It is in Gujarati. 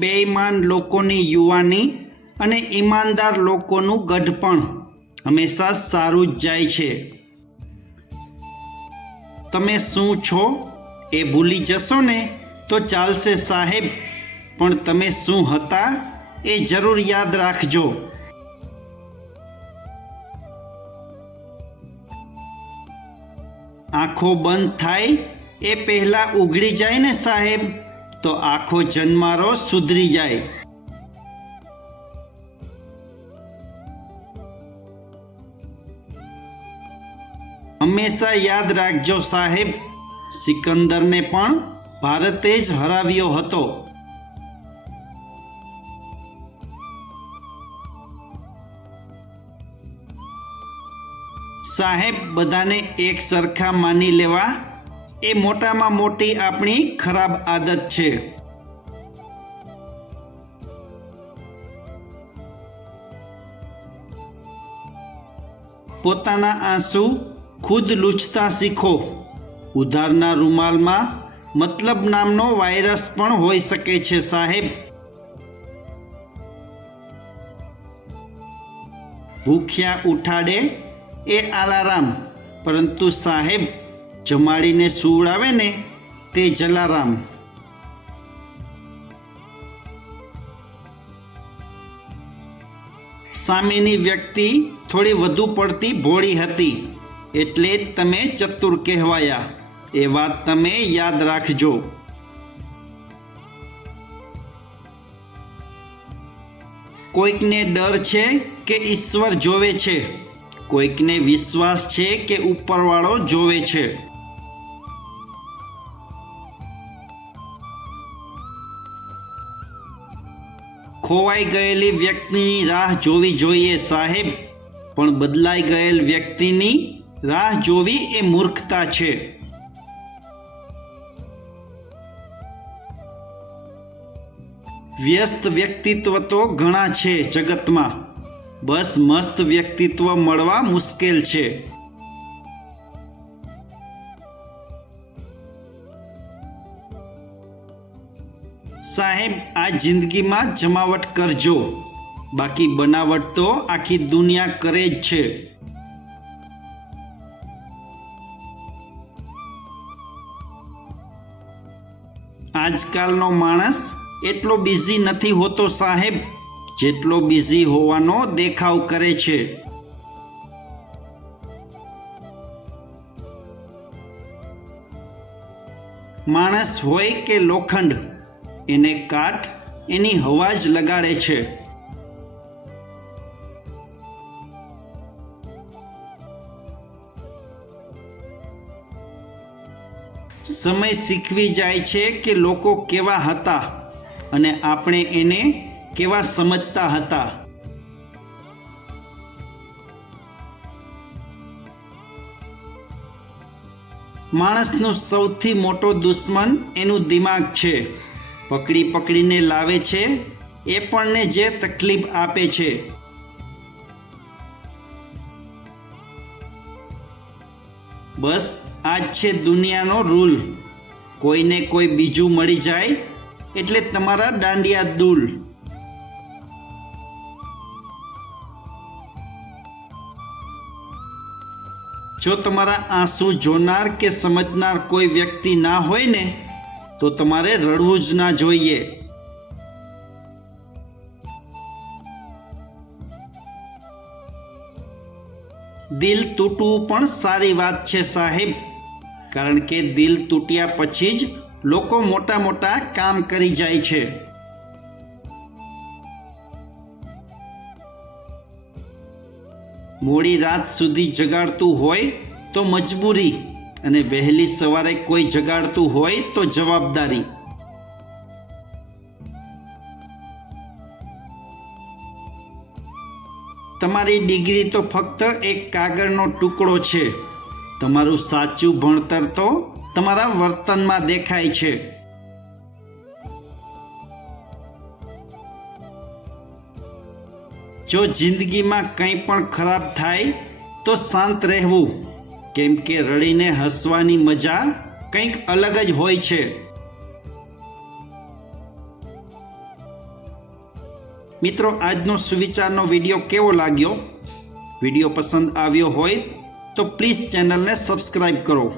બેઈમાન લોકોની યુવાની અને ઈમાનદાર લોકોનું ગઢપણ હંમેશા સારું જ જાય છે. તમે શું છો એ ભૂલી જશો ને તો ચાલશે સાહેબ, પણ તમે શું હતા એ જરૂર યાદ રાખજો. આંખો બંધ થાય એ પહેલાં ઉઘડી જાય ને સાહેબ, તો આખો જન્મારો સુધરી જાય. હંમેશા યાદ રાખજો સાહેબ, સિકંદરને પણ ભારતે જ હરાવ્યો હતો. સાહેબ, બધાને એક સરખા માની લેવા એ મોટામાં મોટી આપણી ખરાબ આદત છે. પોતાના આંસુ ખુદ લૂછતા શીખો. ઉધારના રૂમાલમાં મતલબ નામનો વાયરસ પણ હોઈ શકે છે સાહેબ. ભૂખ્યા ઉઠાડે એ આલારામ, પરંતુ સાહેબ જમાડીને સુવડાવે ને તે જલારામ. સામેની વ્યક્તિ થોડી વધુ પડતી ભોળી હતી, એટલે જ તમે ચતુર કહેવાયા. એ વાત તમે યાદ રાખજો. કોઈકને ડર છે કે ઈશ્વર જોવે છે, કોઈકને વિશ્વાસ છે કે ઉપરવાળો જોવે છે. ખોવાઈ ગયેલી વ્યક્તિની રાહ જોવી જોઈએ સાહેબ, પણ બદલાઈ ગયેલ વ્યક્તિની રાહ જોવી એ મૂર્ખતા છે. વ્યસ્ત વ્યક્તિત્વ તો ઘણા છે જગતમાં, બસ મસ્ત વ્યક્તિત્વ મળવા મુશ્કેલ છે. સાહેબ, આ જિંદગીમાં જમાવટ કરજો, બાકી બનાવટ તો આખી દુનિયા કરે જ છે. આજકાલનો માણસ એટલો બિઝી નથી હોતો સાહેબ, જેટલો બિઝી હોવાનો દેખાવ કરે છે. માણસ હોય કે લોખંડ, એને કાટ એની હવા જ લગાડે છે. સમય શીખવી જાય છે કે લોકો કેવા હતા અને આપણે એને કેવા સમજતા હતા. માણસનો સૌથી મોટો દુશ્મન એનું દિમાગ છે. પકડી પકડીને લાવે છે એ પણને જે તકલીફ આપે છે. બસ આ જ છે દુનિયાનો રૂલ. કોઈને કોઈ બીજું મળી જાય એટલે તમારા દાંડિયા દૂલ. જો તમારા આંસુ જોનાર કે સમજનાર કોઈ વ્યક્તિ ના હોય ને, તો તમારે રડવું જ ના જોઈએ. દિલ તૂટવું પણ સારી વાત છે સાહેબ, કારણ કે દિલ તૂટ્યા પછી જ લોકો મોટા મોટા કામ કરી જાય છે. મોડી રાત સુધી જગાડતું હોય તો મજબૂરી, અને વહેલી સવારે કોઈ જગાડતું હોય તો જવાબદારી. તમારી ડિગ્રી તો ફક્ત એક કાગળનો ટુકડો છે. તમારું સાચું ભણતર તો તમારા વર્તનમાં દેખાય છે. જો જિંદગીમાં કંઈ પણ ખરાબ થાય તો શાંત રહેવું, કેમ કે રડીને હસવાની મજા કંઈક અલગ જ હોય છે. મિત્રો, આજનો સુવિચારનો વિડીયો કેવો લાગ્યો? વિડીયો પસંદ આવ્યો હોય તો પ્લીઝ ચેનલને સબસ્ક્રાઈબ કરો.